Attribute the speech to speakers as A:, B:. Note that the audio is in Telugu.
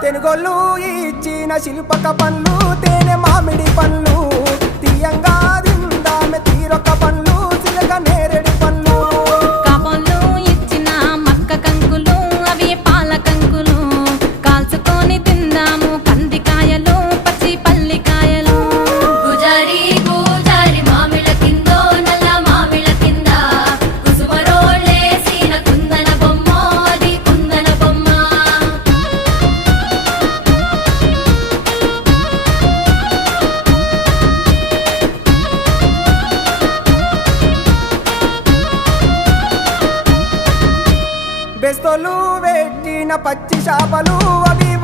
A: తెనుగొల్లు ఇచ్చిన శిల్పక పనులు తేనె బెస్తలు పెట్టిన పచ్చి చేపలు అవి